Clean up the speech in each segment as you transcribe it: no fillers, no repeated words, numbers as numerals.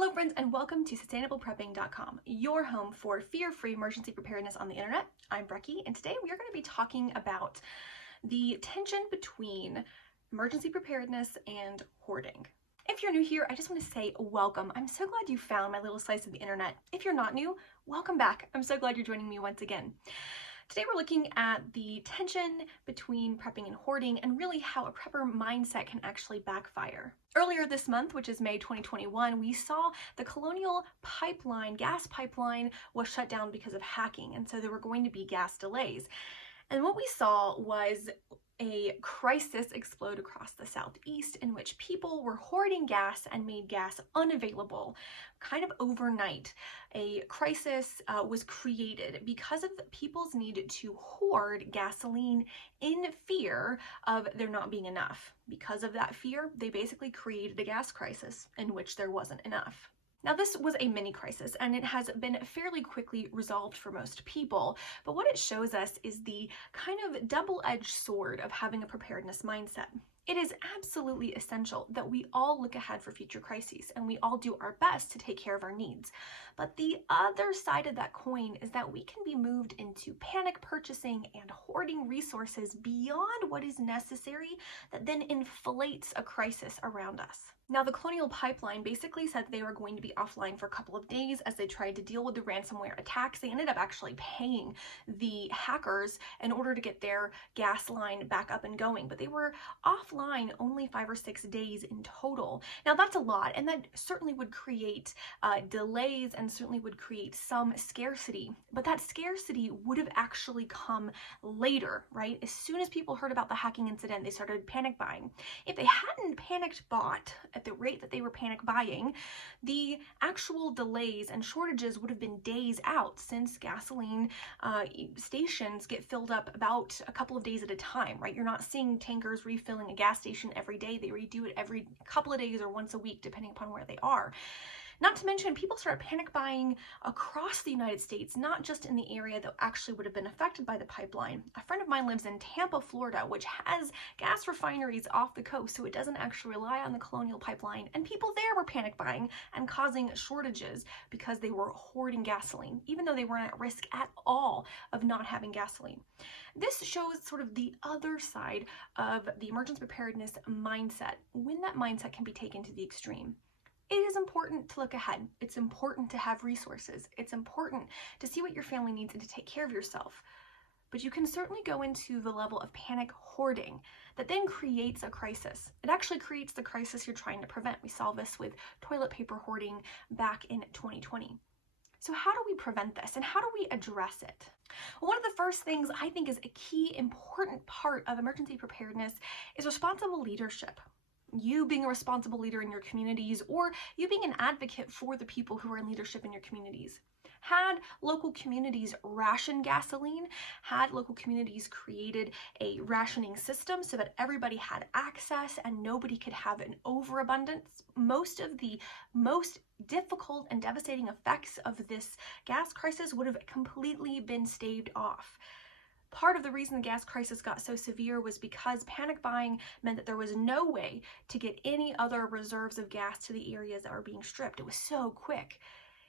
Hello friends, and welcome to sustainableprepping.com, your home for fear-free emergency preparedness on the internet. I'm Brecky, and today we are going to be talking about the tension between emergency preparedness and hoarding. If you're new here, I just want to say welcome. I'm so glad you found my little slice of the internet. If you're not new, welcome back. I'm so glad you're joining me once again. Today we're looking at the tension between prepping and hoarding and really how a prepper mindset can actually backfire. Earlier this month, which is May 2021, we saw the Colonial Pipeline, gas pipeline, was shut down because of hacking, and so there were going to be gas delays. And what we saw was a crisis explode across the southeast in which people were hoarding gas and made gas unavailable kind of overnight. A crisis was created because of people's need to hoard gasoline in fear of there not being enough. Because of that fear, they basically created a gas crisis in which there wasn't enough. Now, this was a mini crisis, and it has been fairly quickly resolved for most people, but what it shows us is the kind of double-edged sword of having a preparedness mindset. It is absolutely essential that we all look ahead for future crises, and we all do our best to take care of our needs. But the other side of that coin is that we can be moved into panic purchasing and hoarding resources beyond what is necessary that then inflates a crisis around us. Now, the Colonial Pipeline basically said they were going to be offline for a couple of days as they tried to deal with the ransomware attacks. They ended up actually paying the hackers in order to get their gas line back up and going, but they were offline only 5 or 6 days in total. Now, that's a lot, and that certainly would create delays and certainly would create some scarcity, but that scarcity would have actually come later, right? As soon as people heard about the hacking incident, they started panic buying. If they hadn't panicked bought at the rate that they were panic buying, the actual delays and shortages would have been days out, since gasoline stations get filled up about a couple of days at a time, right? You're not seeing tankers refilling a gas station every day. They redo it every couple of days or once a week, depending upon where they are. Not to mention, people started panic buying across the United States, not just in the area that actually would have been affected by the pipeline. A friend of mine lives in Tampa, Florida, which has gas refineries off the coast, so it doesn't actually rely on the Colonial Pipeline. And people there were panic buying and causing shortages because they were hoarding gasoline, even though they weren't at risk at all of not having gasoline. This shows sort of the other side of the emergency preparedness mindset, when that mindset can be taken to the extreme. It is important to look ahead. It's important to have resources. It's important to see what your family needs and to take care of yourself. But you can certainly go into the level of panic hoarding that then creates a crisis. It actually creates the crisis you're trying to prevent. We saw this with toilet paper hoarding back in 2020. So how do we prevent this, and how do we address it? Well, one of the first things I think is a key important part of emergency preparedness is responsible leadership. You being a responsible leader in your communities, or you being an advocate for the people who are in leadership in your communities. Had local communities ration gasoline, had local communities created a rationing system so that everybody had access and nobody could have an overabundance, most of the most difficult and devastating effects of this gas crisis would have completely been staved off. Part of the reason the gas crisis got so severe was because panic buying meant that there was no way to get any other reserves of gas to the areas that were being stripped. It was so quick.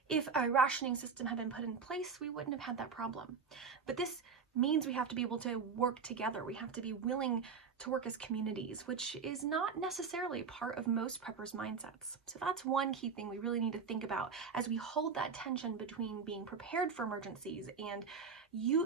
If a rationing system had been put in place, we wouldn't have had that problem. But this means we have to be able to work together. We have to be willing to work as communities, which is not necessarily part of most preppers' mindsets. So that's one key thing we really need to think about as we hold that tension between being prepared for emergencies and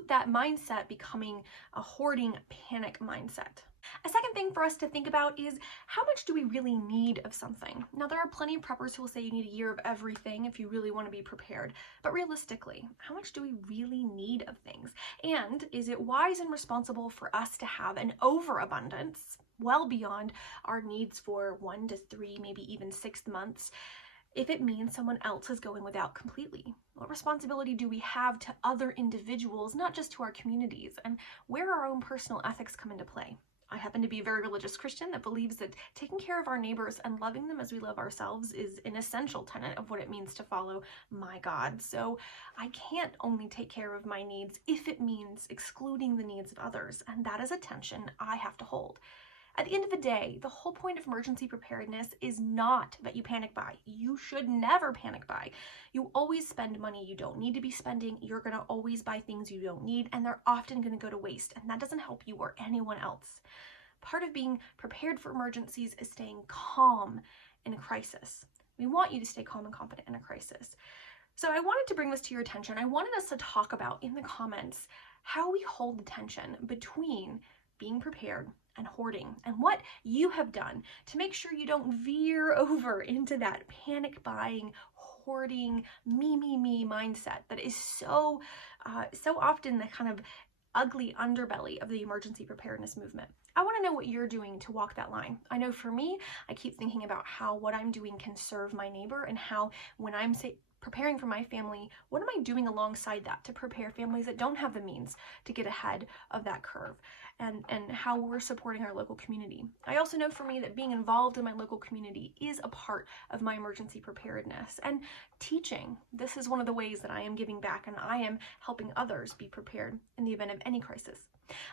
that mindset becoming a hoarding panic mindset. A second thing for us to think about is, how much do we really need of something? Now, there are plenty of preppers who will say you need a year of everything if you really want to be prepared, but realistically, how much do we really need of things? And is it wise and responsible for us to have an overabundance well beyond our needs for 1 to 3, maybe even 6 months, if it means someone else is going without completely? What responsibility do we have to other individuals, not just to our communities, and where our own personal ethics come into play? I happen to be a very religious Christian that believes that taking care of our neighbors and loving them as we love ourselves is an essential tenet of what it means to follow my God. So I can't only take care of my needs if it means excluding the needs of others, and that is a tension I have to hold. At the end of the day, the whole point of emergency preparedness is not that you panic buy. You should never panic buy. You always spend money you don't need to be spending. You're going to always buy things you don't need, and they're often going to go to waste, and that doesn't help you or anyone else. Part of being prepared for emergencies is staying calm in a crisis. We want you to stay calm and confident in a crisis. So I wanted to bring this to your attention. I wanted us to talk about in the comments how we hold the tension between being prepared and hoarding, and what you have done to make sure you don't veer over into that panic buying, hoarding, me mindset that is so often the kind of ugly underbelly of the emergency preparedness movement. I want to know what you're doing to walk that line. I know for me, I keep thinking about how what I'm doing can serve my neighbor, and how when I'm preparing for my family, what am I doing alongside that to prepare families that don't have the means to get ahead of that curve, and how we're supporting our local community. I also know for me that being involved in my local community is a part of my emergency preparedness, and teaching. This is one of the ways that I am giving back, and I am helping others be prepared in the event of any crisis.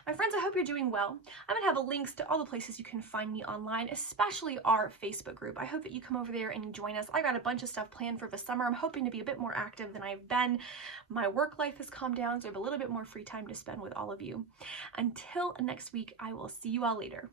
My friends, I hope you're doing well. I'm going to have links to all the places you can find me online, especially our Facebook group. I hope that you come over there and join us. I got a bunch of stuff planned for the summer. I'm hoping to be a bit more active than I've been. My work life has calmed down, so I have a little bit more free time to spend with all of you. Until next week, I will see you all later.